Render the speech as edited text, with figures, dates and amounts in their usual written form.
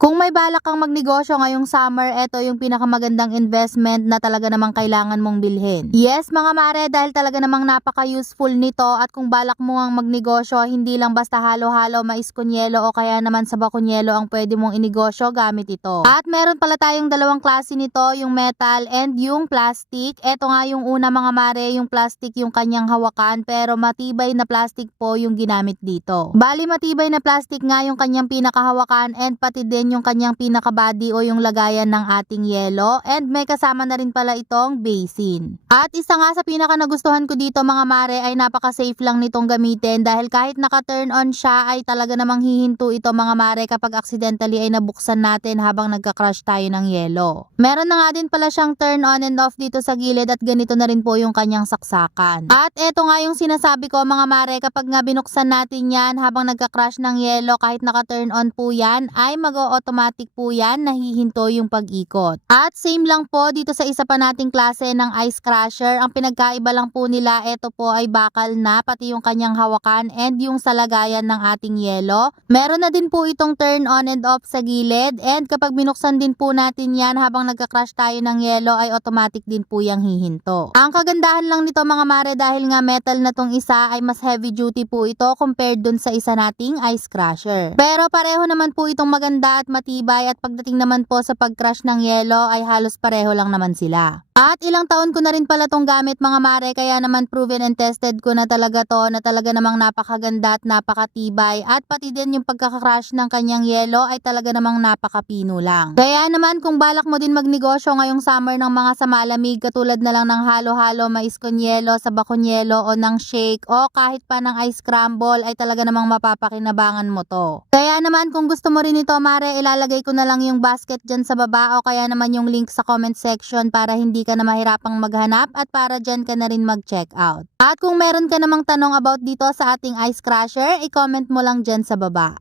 Kung may balak kang magnegosyo ngayong summer, eto yung pinakamagandang investment na talaga namang kailangan mong bilhin. Yes mga mare, dahil talaga namang napaka-useful nito at kung balak mo ang magnegosyo, hindi lang basta halo-halo mais-kunyelo o kaya naman sa bakunyelo ang pwede mong inegosyo gamit ito. At meron pala tayong dalawang klase nito, yung metal and yung plastic. Eto nga yung una mga mare, yung plastic yung kanyang hawakan pero matibay na plastic po yung ginamit dito. Bali matibay na plastic nga yung kanyang pinakahawakan and pati din yung kanyang pinaka-body o yung lagayan ng ating yelo, and may kasama na rin pala itong basin. At isa nga sa pinaka nagustuhan ko dito mga mare ay napaka-safe lang nitong gamitin dahil kahit naka-turn on siya ay talaga namang hihinto ito mga mare kapag accidentally ay nabuksan natin habang nagka-crush tayo ng yelo. Meron na nga din pala siyang turn on and off dito sa gilid at ganito na rin po yung kanyang saksakan. At eto nga yung sinasabi ko mga mare, kapag nga binuksan natin yan habang nagka-crush ng yelo kahit naka-turn on po yan ay automatic po yan, nahihinto yung pag-ikot. At same lang po dito sa isa pa nating klase ng ice crusher. Ang pinagkaiba lang po nila, ito po ay bakal na, pati yung kanyang hawakan and yung salagayan ng ating yelo. Meron na din po itong turn on and off sa gilid, and kapag binuksan din po natin yan habang nagka-crush tayo ng yelo ay automatic din po yung hihinto. Ang kagandahan lang nito mga mare, dahil nga metal na tong isa ay mas heavy duty po ito compared dun sa isa nating ice crusher. Pero pareho naman po itong maganda at matibay, at pagdating naman po sa pag-crush ng yelo ay halos pareho lang naman sila. At ilang taon ko na rin pala tong gamit mga mare, kaya naman proven and tested ko na talaga to, na talaga namang napakaganda at napakatibay, at pati din yung pagkaka-crush ng kanyang yelo ay talaga namang napakapino lang. Kaya naman kung balak mo din magnegosyo ngayong summer ng mga sa malamig katulad na lang ng halo-halo mais con yelo sa bakunyelo o ng shake o kahit pa ng ice scramble ay talaga namang mapapakinabangan mo to. Kaya naman kung gusto mo rin ito mare, ilalagay ko na lang yung basket dyan sa baba o kaya naman yung link sa comment section para hindi ka na mahirapang maghanap at para dyan ka na rin mag-check out. At kung meron ka namang tanong about dito sa ating ice crusher, i-comment mo lang dyan sa baba.